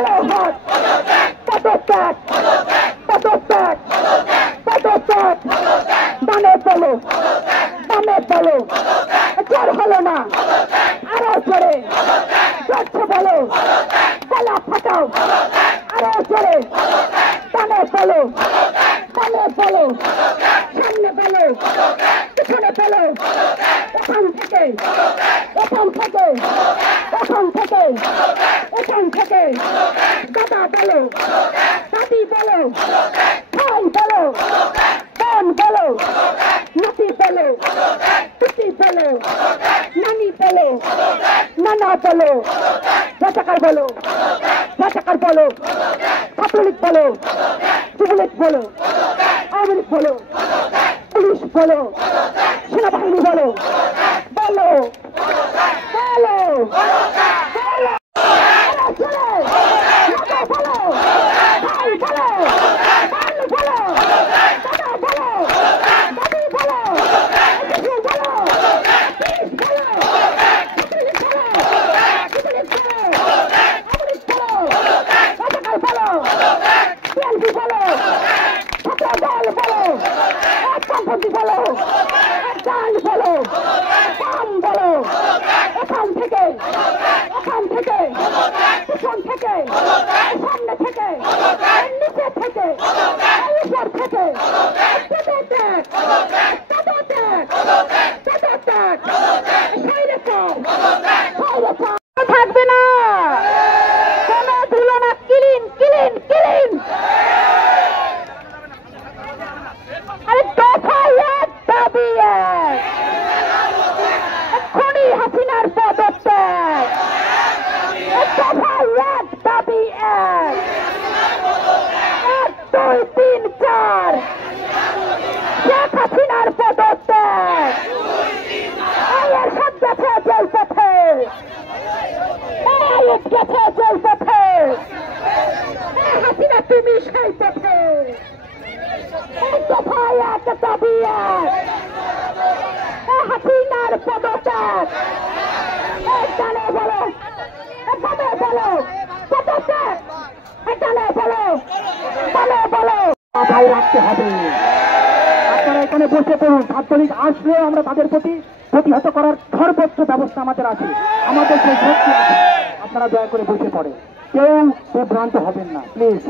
কালো হাত পদত্যাগ পদত্যাগ পদত্যাগ ডানে বলো জোর হলো না আরো জোরে জোরছে বলো গলা ফাটাও আরো জোরে ডানে বলো সামনে বলো পিছনে বলো এখান থেকে দাদা বলো দাদি বলো ভাই বলো বোন বলো নাতি বলো পিসি বলো নানি বলো নানা বলো রাজাকার বলো ছাত্রলীগ বলো যুবলীগ বলো আওয়ামী লীগ বলো পুলিশ বলো সেনাবাহিনী বলো বলো বলো বলো এখান থেকে পিছন থেকে সামনে থেকে নিচে থেকে উপর থেকে থাকবে না কোনো ধুলো না ক্লিন আরে দফা এক দাবি এক্ষুনি হাসিনার পদত্যাগ দফা এক দাবি 1 2 3 4 শেখ হাসিনার পদত্যাগ এর সাথে জলপথে জলপথে হাসিনা তুমি সেই পথে দফা এক দাবি হাসিনার পদত্যাগ ডানে বলো বামে বলো পদত্যাগ ডানে বলো বামে বলো ভাই রাখতে হবে। আপনারা এখানে বসে পড়ুন, ছাত্রলীগ আসলে আমরা তাদের প্রতি প্রতিহত করার সর্বোচ্চ ব্যবস্থা আমাদের আছে, আমাদের সেই শক্তি আছে। আপনারা দয়া করে বসে পড়ে, কেউ বিভ্রান্ত হবেন না প্লিজ।